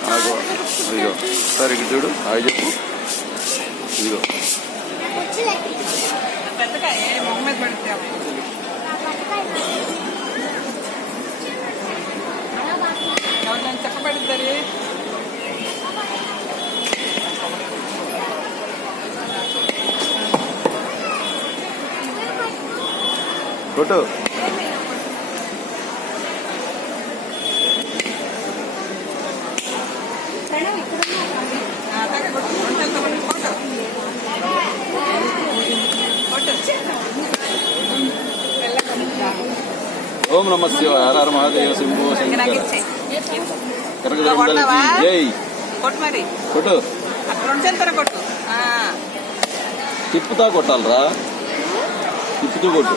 కాలు సార్ చూడు హాయ్ చెప్పు. ఇదిగో. కొట్టు ఓం నమ శివ హర మహాదేవ శంభో కొట్టు. తిప్పుతా కొట్టాలరా? తిప్పుతూ కొట్టు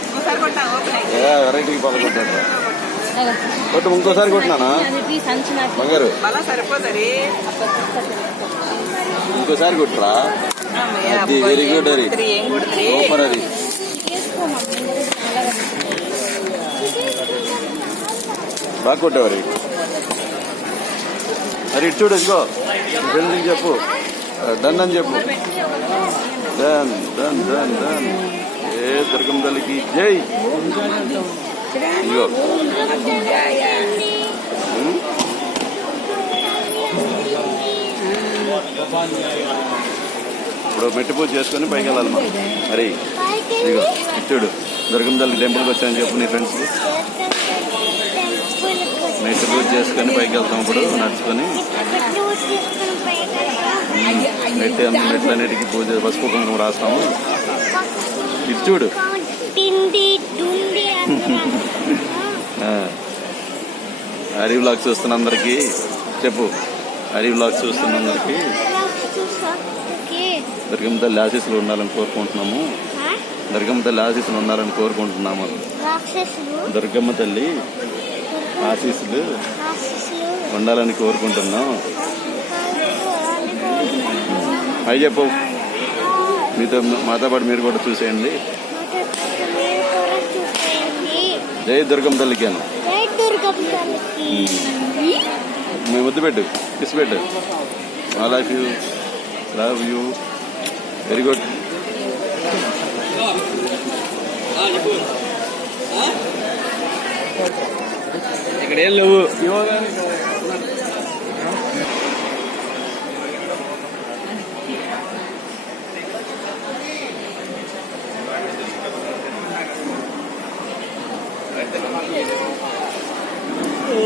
ఇంకోసారి కొట్టా ఓపెన్ అయ్యి ఏ వెరైటీకి పద కొట్టాడు. కొట్టు ఇంకోసారి కొట్టినానా? బంగారు. ఇంకోసారి కొట్టురా. అది వెరీ గుడ్ అది. సూపర్ అది. బాగా కొట్టేవారు మరి ఇటు చూడు ఇదిగో. ఫ్రెండ్స్కి చెప్పు. డన్ అని చెప్పు. Done done done done. ఏ దుర్గం తల్లికి జై ఇదిగో? ఇప్పుడు మెట్టి పూజ చేసుకొని పైకి వెళ్ళాలి మనం మరి ఇదిగో చూడు దుర్గం తల్లి టెంపుల్కి వచ్చాయని చెప్పు నీ ఫ్రెండ్స్ మెట్టి పూజ చేసుకొని పైకి వెళ్తాం ఇప్పుడు నడుచుకొని. మెట్టి మెట్లన్నిటికీ పూజ పసుపు కుంకుమ రాస్తాము. ఇటు చూడు. హరి బ్లాగ్స్ చూస్తున్న అందరికీ చెప్పు. హరి బ్లాగ్స్ చూస్తున్న అందరికీ దుర్గమ్మ తల్లి ఆశీస్సులు ఉండాలని కోరుకుంటున్నాము. దుర్గమ్మ తల్లి ఆశీస్సులు ఉండాలని కోరుకుంటున్నాము. దుర్గమ్మ తల్లి ఆశీస్సులు ఉండాలని కోరుకుంటున్నాం. అవి చెప్పు. మీతో మాతో పాటు మీరు కూడా చూసేయండి. జై దుర్గమ్మ తల్లికి మీ ముద్దు పెట్టు కిస్ పెట్టు. I life you love you very good ఇక్కడ ఏం లేవు. ఓ